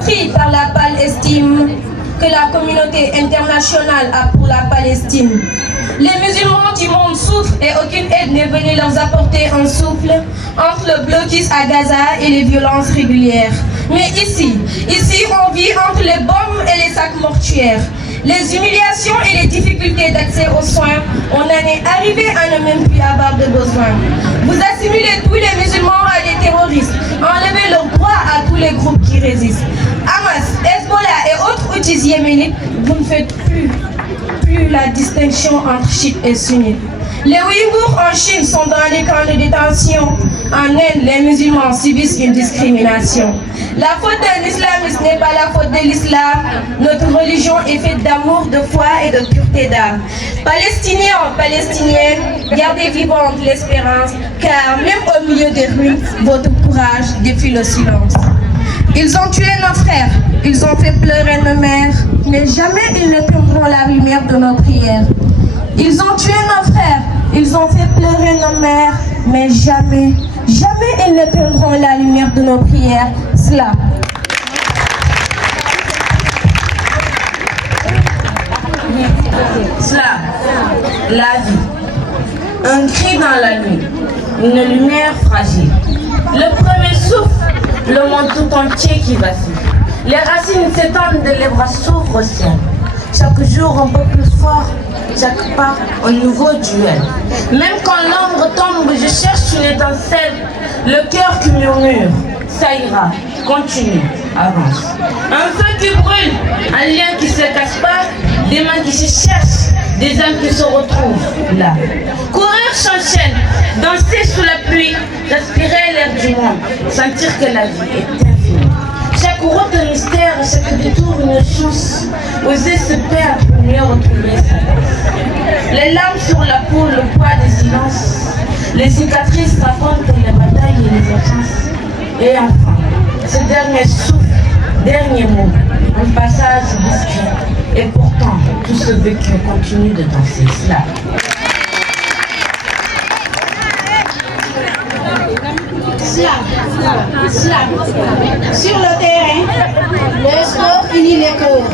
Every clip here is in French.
Pris par la Palestine que la communauté internationale a pour la Palestine. Les musulmans du monde souffrent et aucune aide n'est venue leur apporter un souffle entre le blocus à Gaza et les violences régulières. Mais ici on vit entre les bombes et les sacs mortuaires. Les humiliations et les difficultés d'accès aux soins, on en est arrivé à ne même plus avoir de besoin. Vous assimilez tous les musulmans à des terroristes, enlevez leurs droits à tous les groupes qui résistent. Hamas, Hezbollah et autres outils yéménites, vous ne faites plus la distinction entre chiites et sunnites. Les Ouïghours en Chine sont dans les camps de détention. En Inde, les musulmans subissent une discrimination. La faute d'un islamiste n'est pas la faute de l'islam. Notre religion est faite d'amour, de foi et de pureté d'âme. Palestiniens, Palestiniennes, gardez vivante l'espérance, car même au milieu des ruines, votre courage défie le silence. Ils ont tué nos frères, ils ont fait pleurer nos mères, mais jamais ils ne tomberont la lumière de nos prières. Ils ont tué nos frères, ils ont fait pleurer nos mères, mais jamais ils ne teindront la lumière de nos prières. Cela. La vie. Un cri dans la nuit, une lumière fragile. Le premier souffle, le monde tout entier qui vacille. Les racines s'étendent et les bras s'ouvrent au ciel. Chaque jour un peu plus fort, chaque pas un nouveau duel. Même quand l'ombre tombe, je cherche une étincelle. Le cœur qui murmure, ça ira, continue, avance. Un feu qui brûle, un lien qui se casse pas, des mains qui se cherchent, des âmes qui se retrouvent là. Courir s'enchaîne, danser sous la pluie, respirer l'air du monde, sentir que la vie est infinie. Chaque route un mystère, chaque détour une chance. Oser se perdre pour mieux retrouver sa place. Les larmes sur la peau, le poids des silences. Les cicatrices racontent les batailles et les absences. Et enfin, ce dernier souffle, dernier mot, un passage discret. Et pourtant, tout ce vécu continue de danser cela. Sur le terrain, le sport unit les cœurs.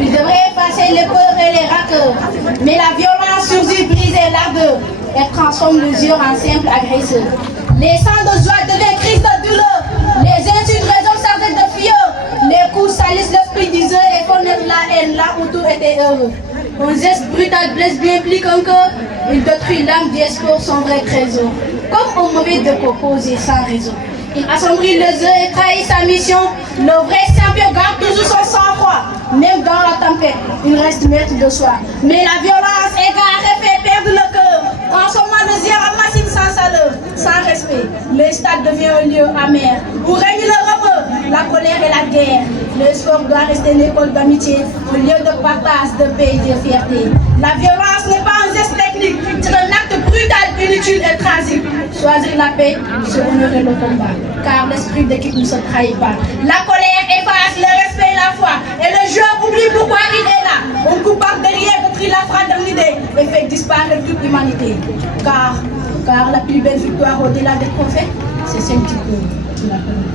Il devrait effacer les peurs et les rancœurs. Mais la violence surgit briser l'ardeur. Elle transforme l'usure en simple agresseur. Les sangs de joie deviennent cris de douleur. Les insultes résonnent sans de fureur. Les coups salissent l'esprit d'iseux et font naître la haine là où tout était heureux. Un geste brutal blesse bien plus qu'un cœur. Il détruit l'âme d'espoir, son vrai trésor. Comme un mauvais de proposer sans raison. Il assombrit les yeux et trahit sa mission. Le vrai champion garde toujours son sang-froid. Même dans la tempête, il reste maître de soi. Mais la violence égare et fait perdre le cœur. Transformant le zèle en machine sans saveur, sans respect. Le stade devient un lieu amer. Où règne le repos, la colère et la guerre. Le sport doit rester une école d'amitié, un lieu de partage, de paix et de fierté. La violence n'est pas un geste technique, c'est un acte brutal, inutile et tragique. Choisir la paix, c'est honorer le combat. Car l'esprit d'équipe ne se trahit pas. La colère efface le respect et la foi. Et le joueur oublie pourquoi il est là. On coupe par derrière détruit la fraternité et fait disparaître toute l'humanité. Car la plus belle victoire au-delà des prophètes, c'est celle qui peut la connaître.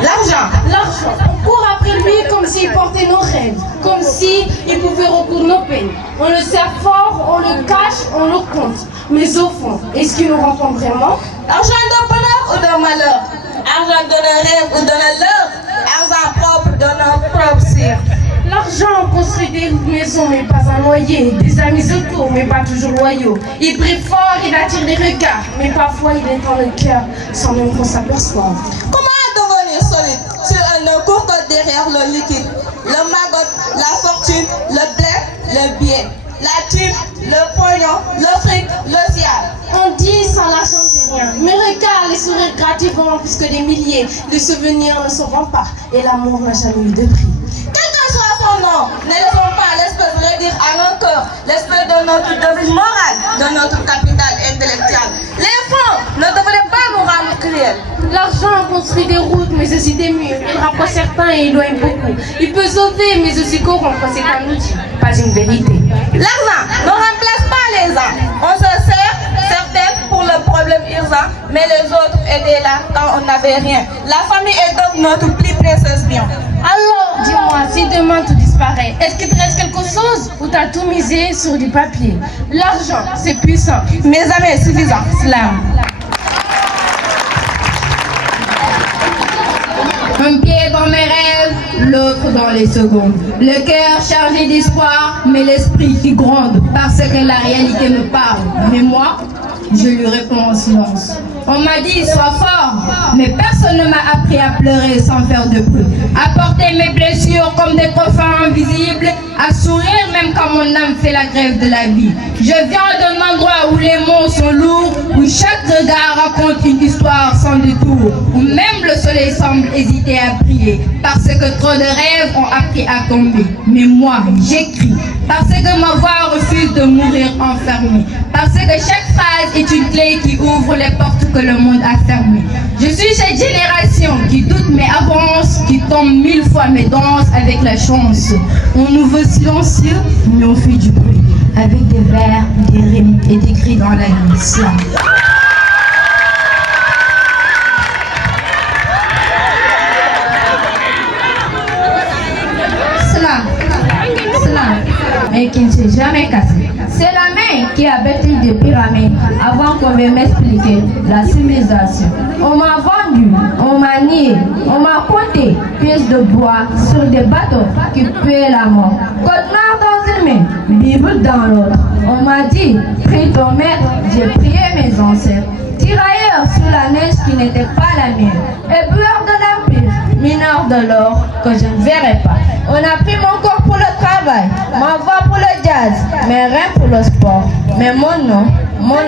L'argent. On court après lui comme s'il portait nos rêves, comme s'il pouvait recouvrir nos peines. On le sert fort, on le cache, on le compte. Mais au fond, est-ce qu'il nous rencontre vraiment? Argent d'un bonheur ou d'un malheur? Argent d'un rêve ou d'un leurre? Argent propre d'un propre cire. L'argent construit des maisons mais pas un loyer, des amis secours mais pas toujours loyaux. Il brille fort, il attire des regards, mais parfois il éteint le cœur sans même qu'on s'aperçoive. Solide sur un nœud court derrière le liquide, le maggot, la fortune, le blé, le bien, la thune, le pognon, le fric, le ciel. On dit sans l'argent c'est rien, mais regarde les sourires gratuits vraiment plus que des milliers. Les souvenirs ne s'en vont pas et l'amour n'a jamais eu de prix. Quel que soit son nom, ne laissons pas l'esprit de redire à nos cœurs l'esprit de notre devise morale, de notre capital intellectuel. Les fonds ne devraient pas nous rendre cruels. L'argent construit des routes, mais aussi des murs. Il rapproche certains et éloigne beaucoup. Il peut sauver, mais aussi corrompre. C'est un outil, pas une vérité. L'argent ne remplace pas les uns. On se sert, certains pour le problème urgent, mais les autres étaient là quand on n'avait rien. La famille est donc notre plus précieux bien. Alors, dis-moi, si demain tout disparaît, est-ce qu'il te reste quelque chose ou t'as tout misé sur du papier? L'argent, c'est puissant, mais jamais suffisant. Slam. Un pied dans mes rêves, l'autre dans les secondes. Le cœur chargé d'espoir, mais l'esprit qui gronde parce que la réalité me parle. Mais moi, je lui réponds en silence. On m'a dit, sois fort, mais personne ne m'a appris à pleurer sans faire de bruit. À porter mes blessures comme des coffres invisibles, à sourire même quand mon âme fait la grève de la vie. Je viens d'un endroit où les mots sont lourds, où chaque regard raconte une histoire sans détour, où même le soleil semble hésiter à briller, parce que trop de rêves ont appris à tomber. Mais moi, j'écris, parce que ma voix refuse de mourir enfermée, parce que chaque phrase est une clé qui ouvre les portes que le monde a fermées. Je suis cette génération qui doute mais avance, qui tombe 1000 fois mais danse avec la chance. On nous veut silencieux, mais on fait du bruit, avec des vers, des rimes et des cris dans la nuit. Slam. Mais qui ne s'est jamais cassé. C'est la main qui a bâti des pyramides avant qu'on vienne m'expliquer la civilisation. On m'a vendu, on m'a nié, on m'a compté pièces de bois sur des bateaux qui puaient la mort. Côte noire dans une main, Bible dans l'autre. On m'a dit, prie ton maître, j'ai prié mes ancêtres. Tirailleurs sur la neige qui n'était pas la mienne. Éboueur de l'empire, mineur de l'or que je ne verrai pas. On a pris mon corps pour le travail, ma voix pour le jazz, mes reins pour le sport. Mais mon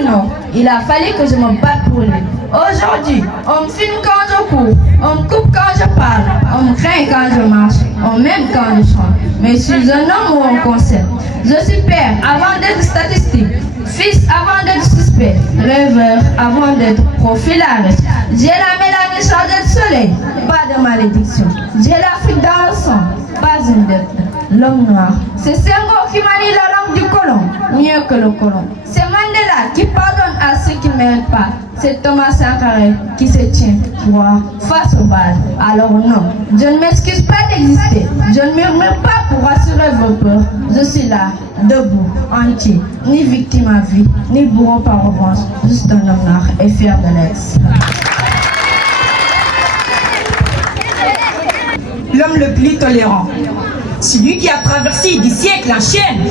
nom, il a fallu que je me batte pour lui. Aujourd'hui, on me filme quand je cours, on me coupe quand je parle, on me craint quand je marche, on m'aime quand je chante. Mais je suis un homme ou un concept. Je suis père avant d'être statistique, fils avant d'être suspect, rêveur avant d'être profilariste. J'ai la mélanie chargée de soleil, pas de malédiction. J'ai l'Afrique dans le sang, pas une dette. L'homme noir, c'est Senghor qui manie la langue du colon, mieux que le colon. C'est Mandela qui pardonne à ceux qui ne méritent pas. C'est Thomas Sankara qui se tient droit face aux balles. Alors non, je ne m'excuse pas d'exister. Je ne murmure pas pour rassurer vos peurs. Je suis là, debout, entier, ni victime à vie, ni bourreau par revanche. Juste un homme noir et fier de l'ex. L'homme le plus tolérant, celui qui a traversé des siècles en chaîne,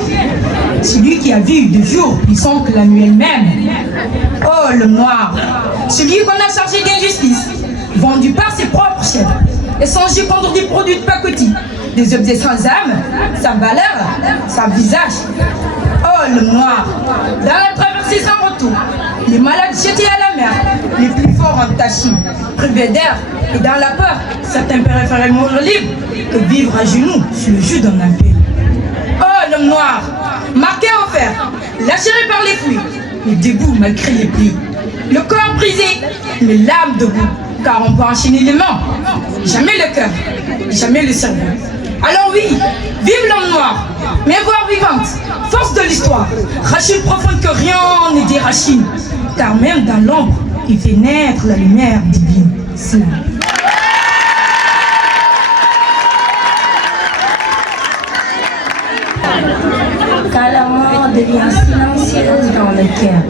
celui qui a vu de jour plus sombre que la nuit elle-même. Oh, l'homme noir, celui qu'on a chargé d'injustice, vendu par ses propres chefs, échangé contre des produits de pacotille, des objets sans âme, sans valeur, sans visage. Oh, l'homme noir, dans la traversée sans retour, les malades jetés à la mer, les plus forts entachés, privés d'air et dans la peur, certains préfèrent mourir libre que vivre à genoux sur le joug d'un empire. Oh, l'homme noir, marqué en fer, lâché par les pluies, mais debout malgré les plis. Le corps brisé, mais l'âme debout, car on peut enchaîner les mains, jamais le cœur, jamais le cerveau. Alors oui, vive l'homme noir, mais voix vivante, force de l'histoire, rachine profonde que rien ne dérachine, car même dans l'ombre, il fait naître la lumière divine. Slam. Quand la mort devient silencieuse dans le cœur,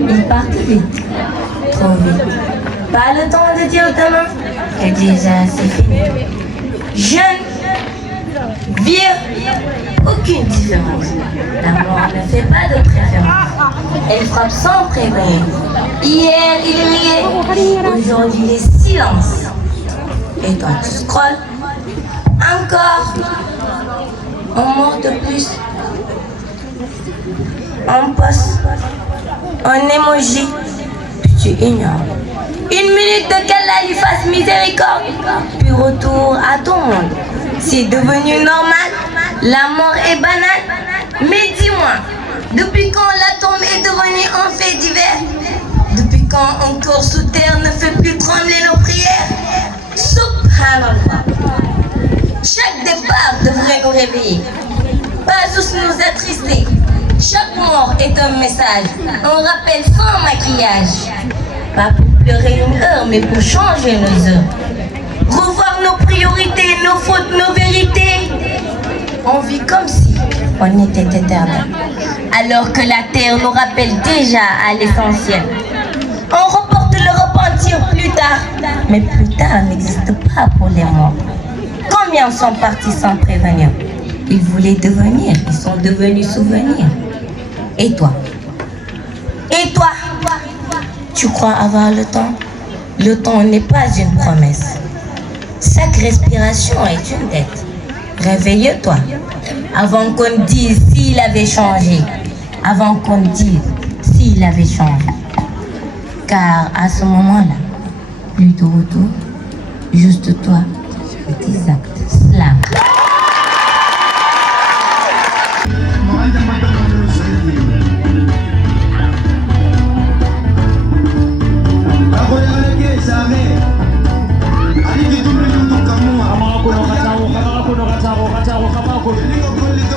il part vite, trop vite. Pas le temps de dire demain, que déjà c'est fini. Jeune, vieux, aucune différence. La mort ne fait pas de préférence. Elle frappe sans prévenir. Hier il riait, aujourd'hui il est silence. Et toi tu scrolles. Encore, on mord de plus. Un post, un emoji, tu ignores. Une minute de qu'Allah lui fasse miséricorde, puis retour à ton monde. C'est devenu normal, la mort est banale. Mais dis-moi, depuis quand la tombe est devenue un fait divers? Depuis quand un corps sous terre ne fait plus trembler nos prières. Subhanallah. Chaque départ devrait nous réveiller, pas juste nous attrister. Chaque mort est un message, un rappel sans maquillage. Pas pour pleurer une heure, mais pour changer nos heures. Revoir nos priorités, nos fautes, nos vérités. On vit comme si on était éternel, alors que la terre nous rappelle déjà à l'essentiel. On reporte le repentir plus tard, mais plus tard n'existe pas pour les morts. Combien sont partis sans prévenir? Ils voulaient devenir, ils sont devenus souvenirs. Et toi? Et toi? Tu crois avoir le temps? Le temps n'est pas une promesse. Chaque respiration est une dette. Réveille-toi avant qu'on dise s'il avait changé. Avant qu'on dise s'il avait changé. Car à ce moment-là, plus de retour, juste toi et tes actes. Slam. Kama